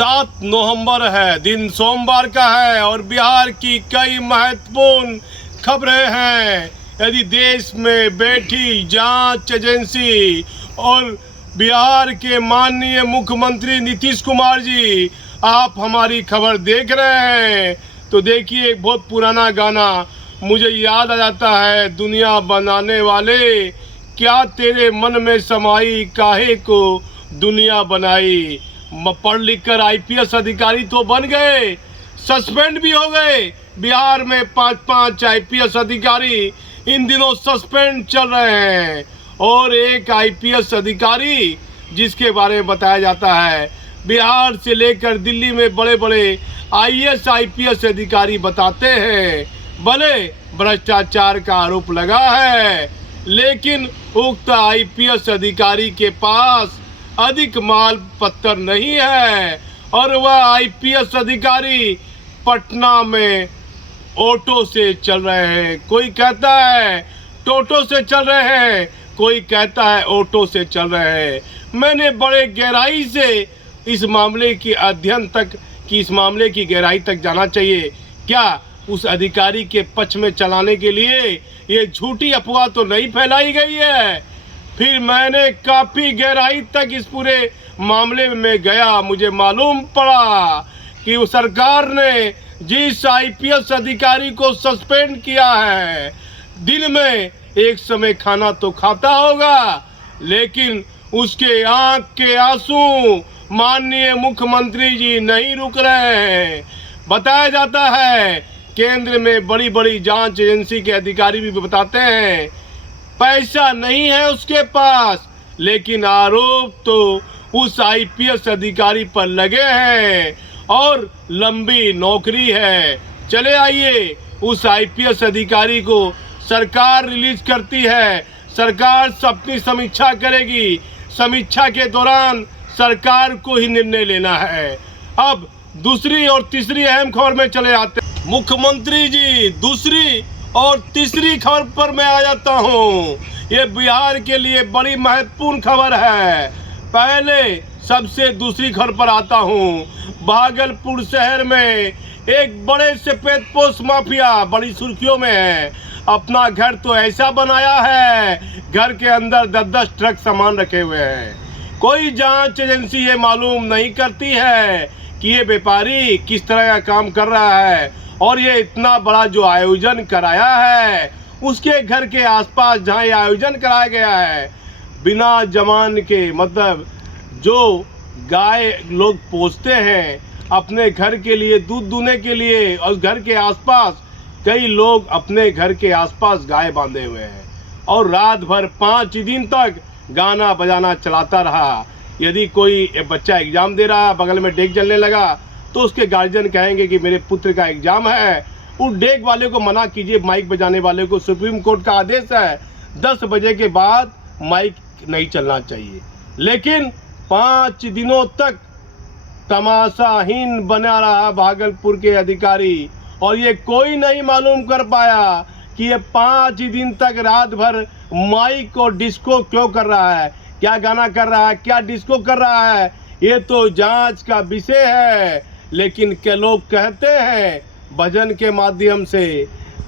7 नवंबर है, दिन सोमवार का है और बिहार की कई महत्वपूर्ण खबरें हैं। यदि देश में बैठी जांच एजेंसी और बिहार के माननीय मुख्यमंत्री नीतीश कुमार जी आप हमारी खबर देख रहे हैं तो देखिए, एक बहुत पुराना गाना मुझे याद आ जाता है। दुनिया बनाने वाले क्या तेरे मन में समाई, काहे को दुनिया बनाई। पढ़ लिख कर IPS अधिकारी तो बन गए, सस्पेंड भी हो गए। बिहार में 5-5 IPS अधिकारी इन दिनों सस्पेंड चल रहे हैं और एक IPS अधिकारी जिसके बारे में बताया जाता है बिहार से लेकर दिल्ली में बड़े बड़े IAS IPS अधिकारी बताते हैं भले भ्रष्टाचार का आरोप लगा है, लेकिन उक्त IPS अधिकारी के पास अधिक माल पत्तर नहीं है और वह IPS अधिकारी पटना में ऑटो से चल रहे हैं। कोई कहता है टोटो से चल रहे हैं, कोई कहता है ऑटो से चल रहे हैं। मैंने बड़े गहराई से इस मामले की अध्ययन तक कि इस मामले की गहराई तक जाना चाहिए। क्या उस अधिकारी के पक्ष में चलाने के लिए ये झूठी अफवाह तो नहीं फैलाई गई है? फिर मैंने काफी गहराई तक इस पूरे मामले में गया। मुझे मालूम पड़ा कि उस सरकार ने जिस IPS अधिकारी को सस्पेंड किया है, दिन में एक समय खाना तो खाता होगा, लेकिन उसके आंख के आंसू माननीय मुख्यमंत्री जी नहीं रुक रहे हैं। बताया जाता है केंद्र में बड़ी बड़ी जांच एजेंसी के अधिकारी भी बताते हैं पैसा नहीं है उसके पास, लेकिन आरोप तो उस IPS अधिकारी पर लगे हैं और लंबी नौकरी है। चले आइए, उस IPS अधिकारी को सरकार रिलीज करती है, सरकार अपनी समीक्षा करेगी, समीक्षा के दौरान सरकार को ही निर्णय लेना है। अब दूसरी और तीसरी अहम खबर में चले आते हैं। मुख्यमंत्री जी, दूसरी और तीसरी खबर पर मैं आ जाता हूँ। ये बिहार के लिए बड़ी महत्वपूर्ण खबर है। पहले सबसे दूसरी खबर पर आता हूँ। भागलपुर शहर में एक बड़े सफेदपोश माफिया बड़ी सुर्खियों में है। अपना घर तो ऐसा बनाया है, घर के अंदर 10-10 ट्रक सामान रखे हुए हैं। कोई जांच एजेंसी ये मालूम नहीं करती है कि ये व्यापारी किस तरह का काम कर रहा है और ये इतना बड़ा जो आयोजन कराया है उसके घर के आसपास जहाँ ये आयोजन कराया गया है, बिना जमान के, मतलब जो गाय लोग पोसते हैं अपने घर के लिए, दूध दूहने के लिए, और घर के आसपास कई लोग अपने घर के आसपास गाय बांधे हुए हैं और रात भर 5 दिन तक गाना बजाना चलाता रहा। यदि कोई बच्चा एग्जाम दे रहा है, बगल में डेक जलने लगा, तो उसके गार्जियन कहेंगे कि मेरे पुत्र का एग्जाम है, उस डेक वाले को मना कीजिए, माइक बजाने वाले को। सुप्रीम कोर्ट का आदेश है 10 बजे के बाद माइक नहीं चलना चाहिए, लेकिन 5 दिनों तक तमाशाहीन बना रहा भागलपुर के अधिकारी और ये कोई नहीं मालूम कर पाया कि ये 5 दिन तक रात भर माइक और डिस्को क्यों कर रहा है, क्या गाना कर रहा है, क्या डिस्को कर रहा है। ये तो जांच का विषय है, लेकिन के लोग कहते हैं भजन के माध्यम से,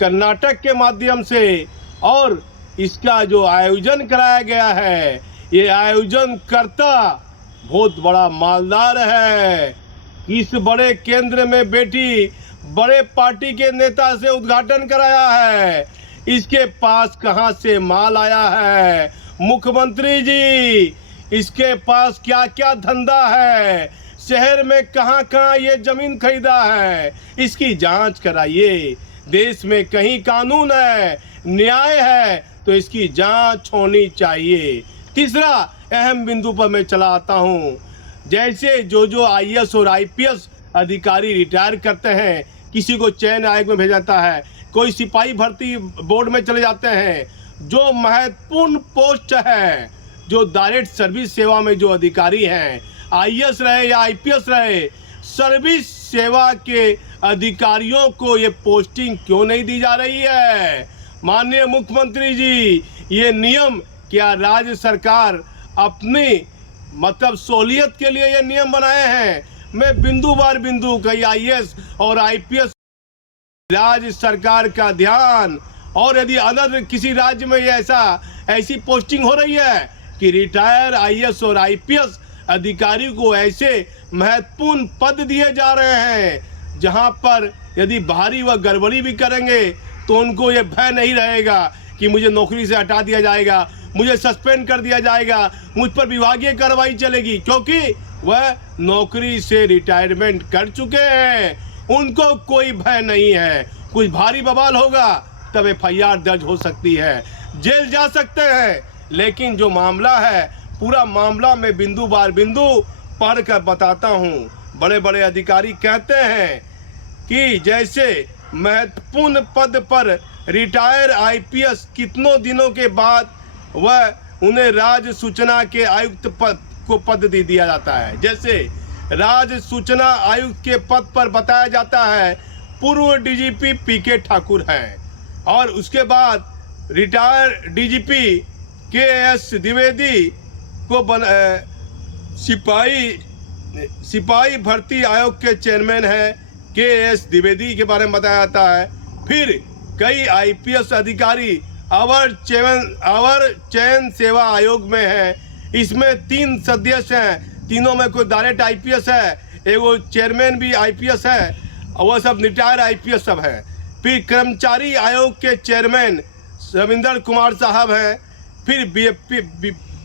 कर्नाटक के माध्यम से, और इसका जो आयोजन कराया गया है, ये आयोजन करता बहुत बड़ा मालदार है। इस बड़े केंद्र में बैठी बड़े पार्टी के नेता से उद्घाटन कराया है, इसके पास कहां से माल आया है? मुख्यमंत्री जी, इसके पास क्या क्या धंधा है, शहर में कहां कहां ये जमीन खरीदा है, इसकी जांच कराइए। देश में कहीं कानून है, न्याय है, तो इसकी जांच होनी चाहिए। तीसरा अहम बिंदु पर मैं चला आता हूं। जैसे जो IAS और IPS अधिकारी रिटायर करते हैं, किसी को चयन आयोग में भेजा जाता है, कोई सिपाही भर्ती बोर्ड में चले जाते हैं, जो महत्वपूर्ण पोस्ट है, जो डायरेक्ट सर्विस सेवा में जो अधिकारी हैं, IAS रहे या IPS रहे, सर्विस सेवा के अधिकारियों को ये पोस्टिंग क्यों नहीं दी जा रही है? माननीय मुख्यमंत्री जी, ये नियम क्या राज्य सरकार अपनी सहूलियत के लिए ये नियम बनाए हैं? में बिंदु कई आईएएस और आईपीएस राज्य सरकार का ध्यान, और यदि अदर किसी राज्य में ऐसी पोस्टिंग हो रही है कि रिटायर आईएएस और आईपीएस अधिकारी को ऐसे महत्वपूर्ण पद दिए जा रहे हैं जहां पर यदि भारी व गड़बड़ी भी करेंगे तो उनको ये भय नहीं रहेगा कि मुझे नौकरी से हटा दिया जाएगा, मुझे सस्पेंड कर दिया जाएगा, मुझ पर विभागीय कार्रवाई चलेगी, क्योंकि वह नौकरी से रिटायरमेंट कर चुके हैं। उनको कोई भय नहीं है। कुछ भारी बवाल होगा तब एफआईआर दर्ज हो सकती है, जेल जा सकते हैं, लेकिन जो मामला है पूरा मामला मैं बिंदु पढ़ कर बताता हूँ। बड़े बड़े अधिकारी कहते हैं कि जैसे महत्वपूर्ण पद पर रिटायर आईपीएस कितनों दिनों के बाद वह उन्हें राज्य सूचना के आयुक्त पद दे दिया जाता है। जैसे राज्य सूचना आयुक्त के पद पर बताया जाता है पूर्व डीजीपी पीके ठाकुर हैं, और उसके बाद रिटायर डीजीपी केएस द्विवेदी को सिपाही भर्ती आयोग के चेयरमैन है। केएस द्विवेदी के बारे में बताया जाता है। फिर कई आईपीएस अधिकारी अवर चयन सेवा आयोग में है। इसमें 3 सदस्य हैं, तीनों में कोई डायरेक्ट आईपीएस है, एगो चेयरमैन भी आईपीएस है, और वह सब रिटायर आईपीएस सब है। फिर कर्मचारी आयोग के चेयरमैन रविंदर कुमार साहब हैं। फिर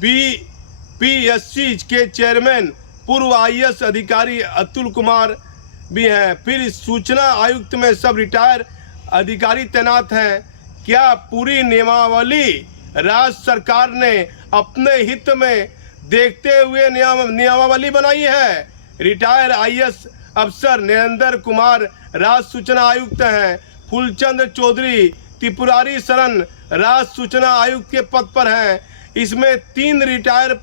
बीपीएससी के चेयरमैन पूर्व आईएएस अधिकारी अतुल कुमार भी हैं। फिर सूचना आयुक्त में सब रिटायर अधिकारी तैनात हैं। क्या पूरी नियमावली राज्य सरकार ने अपने हित में देखते हुए नियमावली बनाई है? रिटायर आईएएस अफसर नरेंद्र कुमार राज्य सूचना आयुक्त हैं। फूलचंद चौधरी त्रिपुरारी शरण राज्य सूचना आयुक्त के पद पर हैं। इसमें 3 रिटायर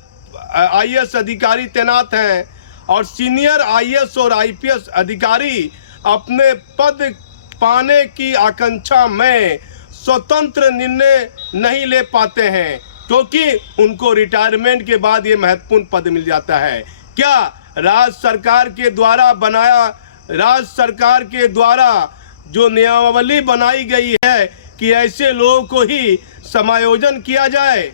आईएएस अधिकारी तैनात हैं, और सीनियर आईएएस और आईपीएस अधिकारी अपने पद पाने की आकांक्षा में स्वतंत्र निर्णय नहीं ले पाते हैं, क्योंकि उनको रिटायरमेंट के बाद ये महत्वपूर्ण पद मिल जाता है। क्या राज्य सरकार के द्वारा जो नियमावली बनाई गई है कि ऐसे लोगों को ही समायोजन किया जाए?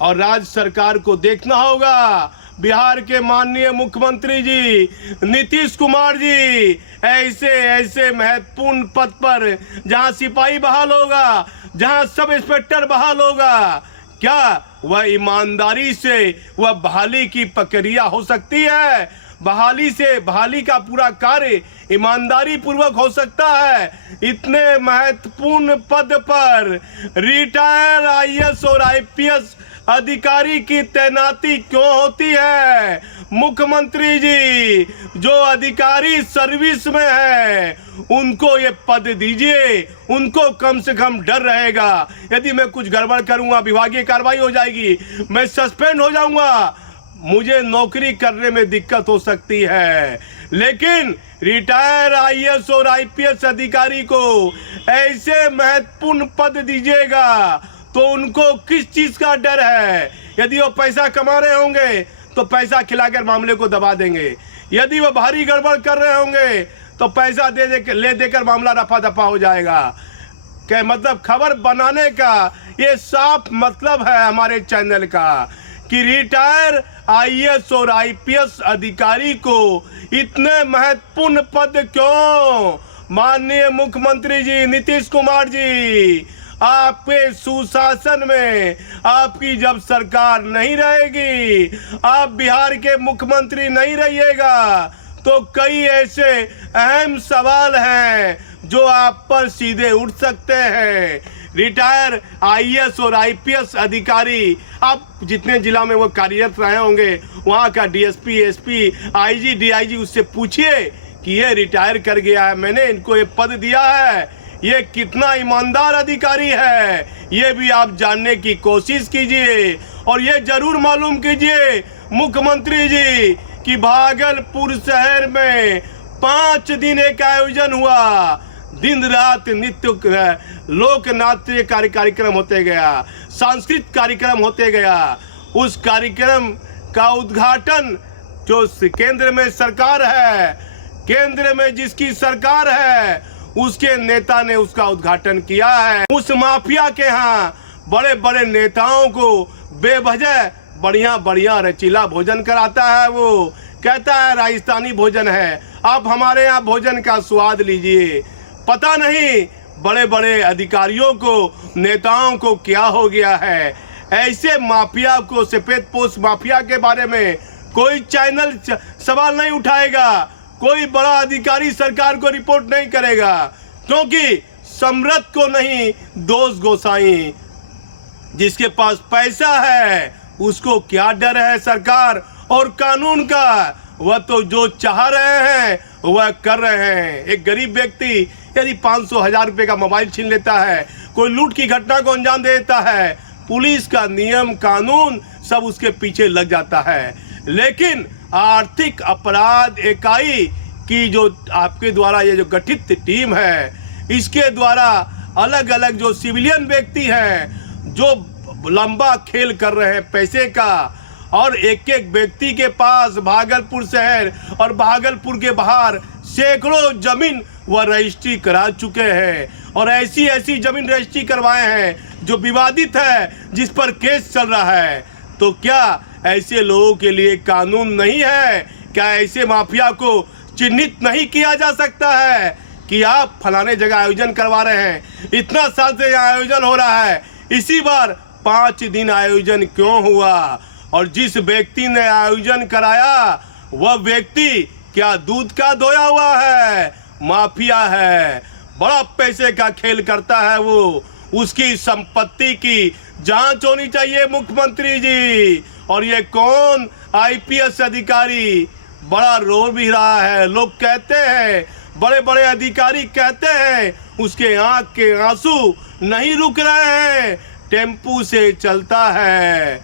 और राज्य सरकार को देखना होगा, बिहार के माननीय मुख्यमंत्री जी नीतीश कुमार जी ऐसे महत्वपूर्ण पद पर जहां सिपाही बहाल होगा, जहां सब इंस्पेक्टर बहाल होगा, क्या वह ईमानदारी से वह बहाली की प्रक्रिया हो सकती है? बहाली का पूरा कार्य ईमानदारी पूर्वक हो सकता है? इतने महत्वपूर्ण पद पर रिटायर आईएएस और आईपीएस अधिकारी की तैनाती क्यों होती है? मुख्यमंत्री जी, जो अधिकारी सर्विस में है उनको ये पद दीजिए, उनको कम से कम डर रहेगा। यदि मैं कुछ गड़बड़ करूंगा विभागीय कार्रवाई हो जाएगी, मैं सस्पेंड हो जाऊंगा, मुझे नौकरी करने में दिक्कत हो सकती है। लेकिन रिटायर आईएएस और आईपीएस अधिकारी को ऐसे महत्वपूर्ण पद दीजिएगा तो उनको किस चीज का डर है? यदि वो पैसा कमा रहे होंगे तो पैसा खिलाकर मामले को दबा देंगे, यदि वो भारी गड़बड़ कर रहे होंगे तो पैसा ले देकर मामला रफा दफा हो जाएगा। क्या मतलब खबर बनाने का ये साफ मतलब है हमारे चैनल का कि रिटायर आईएएस और आईपीएस अधिकारी को इतने महत्वपूर्ण पद क्यों? माननीय मुख्यमंत्री जी नीतीश कुमार जी, आपके सुशासन में आपकी जब सरकार नहीं रहेगी, आप बिहार के मुख्यमंत्री नहीं रहिएगा, तो कई ऐसे अहम सवाल हैं जो आप पर सीधे उठ सकते हैं। रिटायर आईएएस और आईपीएस अधिकारी, आप जितने जिला में वो कार्यरत रहे होंगे, वहाँ का डीएसपी, एसपी, आईजी, डीआईजी, उससे पूछिए कि ये रिटायर कर गया है, मैंने इनको ये पद दिया है, ये कितना ईमानदार अधिकारी है, ये भी आप जानने की कोशिश कीजिए। और ये जरूर मालूम कीजिए मुख्यमंत्री जी कि भागलपुर शहर में 5 दिन एक आयोजन हुआ, दिन रात नित्य लोक नाट्य कार्यक्रम होते गया, सांस्कृतिक कार्यक्रम होते गया। उस कार्यक्रम का उद्घाटन जो केंद्र में सरकार है, केंद्र में जिसकी सरकार है, उसके नेता ने उसका उद्घाटन किया है। उस माफिया के यहाँ बड़े बड़े नेताओं को बेवजह बढ़िया बढ़िया रचीला भोजन कराता है। वो कहता है राजस्थानी भोजन है, आप हमारे यहाँ भोजन का स्वाद लीजिए। पता नहीं बड़े बड़े अधिकारियों को, नेताओं को क्या हो गया है। ऐसे माफिया को, सफेद पोस्ट माफिया के बारे में कोई चैनल सवाल नहीं उठाएगा, कोई बड़ा अधिकारी सरकार को रिपोर्ट नहीं करेगा, क्योंकि सम्राट को नहीं दोष गोसाई। जिसके पास पैसा है उसको क्या डर है सरकार और कानून का। वह तो जो चाह रहे हैं वह कर रहे हैं। एक गरीब व्यक्ति यदि 500,000 रुपये का मोबाइल छीन लेता है, कोई लूट की घटना को अंजाम दे देता है, पुलिस का नियम कानून सब उसके पीछे लग जाता है। लेकिन आर्थिक अपराध इकाई की जो आपके द्वारा ये जो गठित टीम है, इसके द्वारा अलग अलग जो सिविलियन व्यक्ति हैं जो लंबा खेल कर रहे हैं पैसे का, और एक एक व्यक्ति के पास भागलपुर शहर और भागलपुर के बाहर सैकड़ों जमीन वह रजिस्ट्री करा चुके हैं। और ऐसी ऐसी जमीन रजिस्ट्री करवाए हैं जो विवादित है, जिस पर केस चल रहा है। तो क्या ऐसे लोगों के लिए कानून नहीं है? क्या ऐसे माफिया को चिन्हित नहीं किया जा सकता है कि आप फलाने जगह आयोजन करवा रहे हैं, इतना साल से यहाँ आयोजन हो रहा है, इसी बार 5 दिन आयोजन क्यों हुआ? और जिस व्यक्ति ने आयोजन कराया वह व्यक्ति क्या दूध का धोया हुआ है? माफिया है, बड़ा पैसे का खेल करता है वो। उसकी संपत्ति की जांच होनी चाहिए मुख्यमंत्री जी। और ये कौन आईपीएस अधिकारी बड़ा रो भी रहा है। लोग कहते हैं, बड़े बड़े अधिकारी कहते हैं, उसके आंख के आंसू नहीं रुक रहे हैं, टेम्पू से चलता है।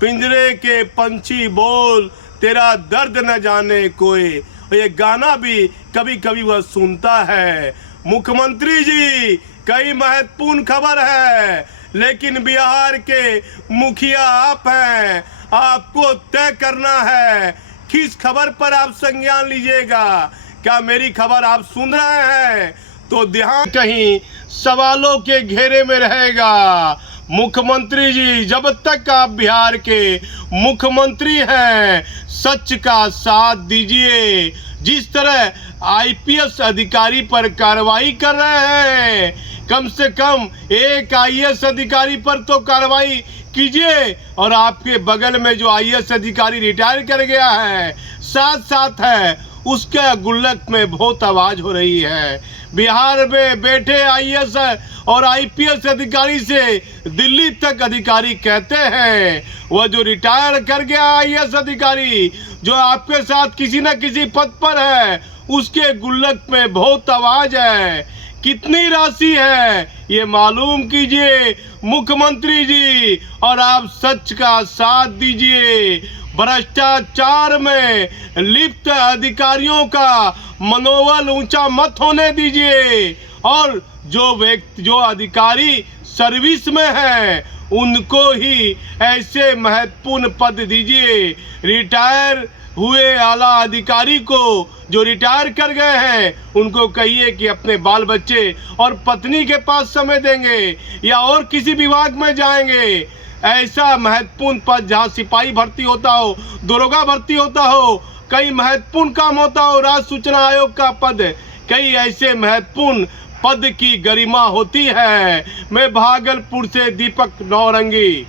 पिंजरे के पंछी बोल, तेरा दर्द न जाने कोई, ये गाना भी कभी कभी वह सुनता है। मुख्यमंत्री जी, कई महत्वपूर्ण खबर है, लेकिन बिहार के मुखिया आप हैं, आपको तय करना है किस खबर पर आप संज्ञान लीजिएगा। क्या मेरी खबर आप सुन रहे हैं? तो ध्यान कहीं सवालों के घेरे में रहेगा। मुख्यमंत्री जी, जब तक आप बिहार के मुख्यमंत्री हैं, सच का साथ दीजिए। जिस तरह आईपीएस अधिकारी पर कार्रवाई कर रहे हैं, कम से कम एक आईएएस अधिकारी पर तो कार्रवाई कीजिए। और आपके बगल में जो आईएएस अधिकारी रिटायर कर गया है, साथ साथ है, उसके गुल्लक में बहुत आवाज हो रही है। बिहार में बैठे आईएएस और आईपीएस अधिकारी से दिल्ली तक अधिकारी कहते हैं, वह जो रिटायर कर गया आईएएस अधिकारी जो आपके साथ किसी न किसी पद पर है, उसके गुल्लक में बहुत आवाज है। कितनी राशि है ये मालूम कीजिए मुख्यमंत्री जी, और आप सच का साथ दीजिए। भ्रष्टाचार में लिप्त अधिकारियों का मनोबल ऊंचा मत होने दीजिए। और जो अधिकारी सर्विस में हैं, उनको ही ऐसे महत्वपूर्ण पद दीजिए। रिटायर हुए आला अधिकारी को, जो रिटायर कर गए हैं, उनको कहिए कि अपने बाल बच्चे और पत्नी के पास समय देंगे या और किसी विभाग में जाएंगे। ऐसा महत्वपूर्ण पद जहाँ सिपाही भर्ती होता हो, दरोगा भर्ती होता हो, कई महत्वपूर्ण काम होता हो, राज्य सूचना आयोग का पद, कई ऐसे महत्वपूर्ण पद की गरिमा होती है। मैं भागलपुर से दीपक नौरंगी।